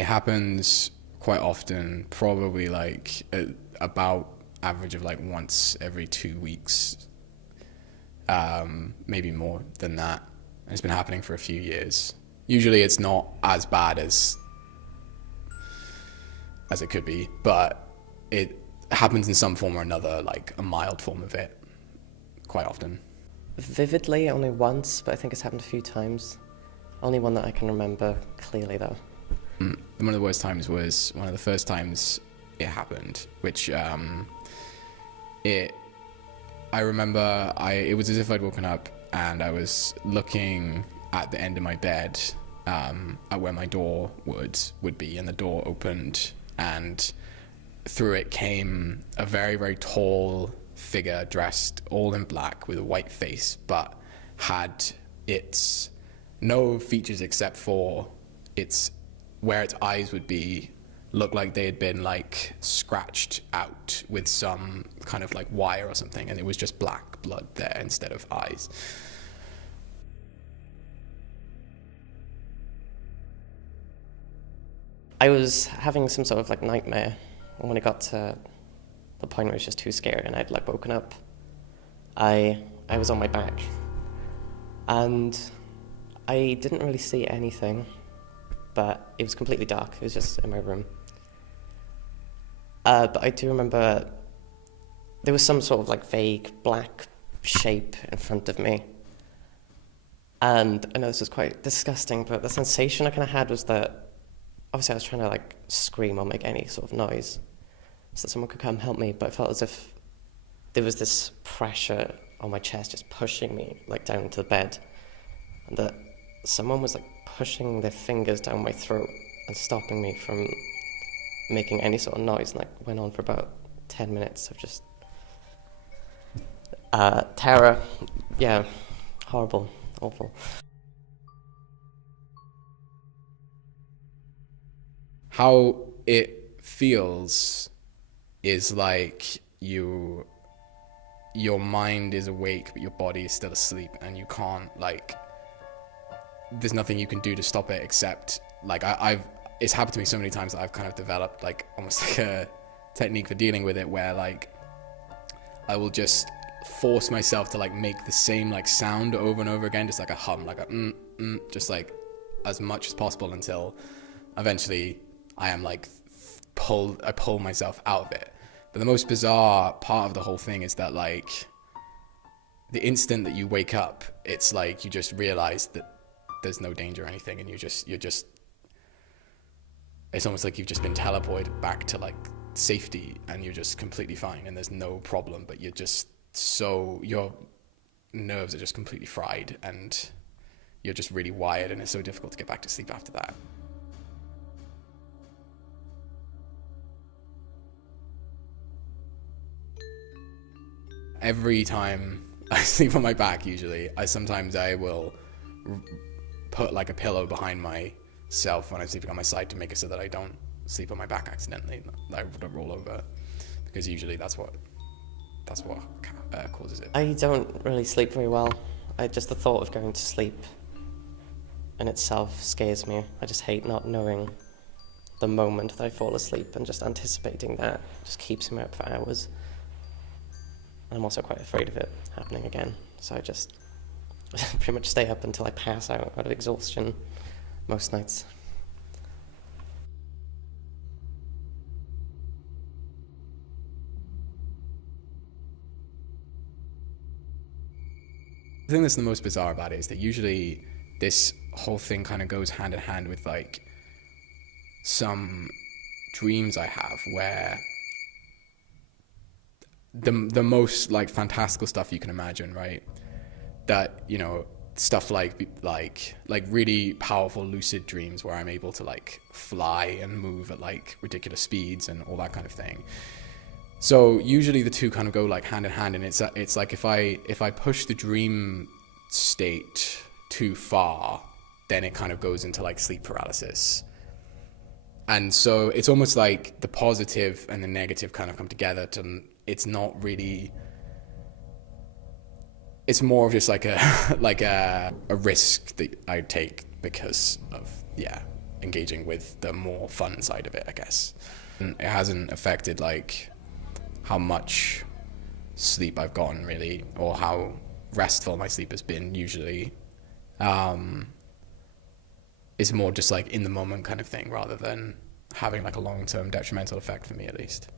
It happens quite often, probably like about average of like once every 2 weeks, maybe more than that. And it's been happening for a few years. Usually it's not as bad as it could be, but it happens in some form or another, like a mild form of it, quite often. Vividly, only once, but I think it's happened a few times. Only one that I can remember clearly, though. One of the worst times was one of the first times it happened, which I remember it was as if I'd woken up and I was looking at the end of my bed, at where my door would be, and the door opened, and through it came a very, very tall figure dressed all in black with a white face, but had its no features except for its where its eyes would be looked like they had been like scratched out with some kind of like wire or something, and it was just black blood there instead of eyes. I was having some sort of like nightmare, and when it got to the point where it was just too scary and I'd like woken up, I was on my back, and I didn't really see anything, but it was completely dark. It was just in my room. But I do remember there was some sort of like vague black shape in front of me. And I know this is quite disgusting, but the sensation I kind of had was that obviously I was trying to like scream or make any sort of noise so that someone could come help me, but I felt as if there was this pressure on my chest just pushing me like down to the bed, and that someone was like pushing their fingers down my throat and stopping me from making any sort of noise, and like went on for about 10 minutes of just terror. Yeah, horrible, awful. How it feels is like your mind is awake but your body is still asleep, and you can't like, there's nothing you can do to stop it except like it's happened to me so many times that I've kind of developed like almost like a technique for dealing with it, where like I will just force myself to like make the same like sound over and over again, just like a hum, like a just like as much as possible until eventually I am like I pull myself out of it. But the most bizarre part of the whole thing is that like the instant that you wake up, it's like you just realize that there's no danger or anything, and you're just it's almost like you've just been teleported back to like safety, and you're just completely fine and there's no problem, but you're just your nerves are just completely fried and you're just really wired, and it's so difficult to get back to sleep after that. Every time I sleep on my back, usually, sometimes I will put like a pillow behind myself when I'm sleeping on my side to make it so that I don't sleep on my back accidentally, that I don't roll over, because usually that's what causes it. I don't really sleep very well. Just the thought of going to sleep in itself scares me. I just hate not knowing the moment that I fall asleep, and just anticipating that just keeps me up for hours. I'm also quite afraid of it happening again, so I just pretty much stay up until I pass out of exhaustion most nights. The thing that's the most bizarre about it is that usually this whole thing kind of goes hand in hand with like some dreams I have where the most like fantastical stuff you can imagine, right? That, you know, stuff like really powerful lucid dreams where I'm able to like fly and move at like ridiculous speeds and all that kind of thing. So usually the two kind of go like hand in hand, and it's like if I push the dream state too far, then it kind of goes into like sleep paralysis. And so it's almost like the positive and the negative kind of come together to, it's not really, it's more of just like a like a risk that I take because of engaging with the more fun side of it, I guess. And it hasn't affected like how much sleep I've gotten really, or how restful my sleep has been usually. It's more just like in the moment kind of thing rather than having like a long-term detrimental effect for me at least.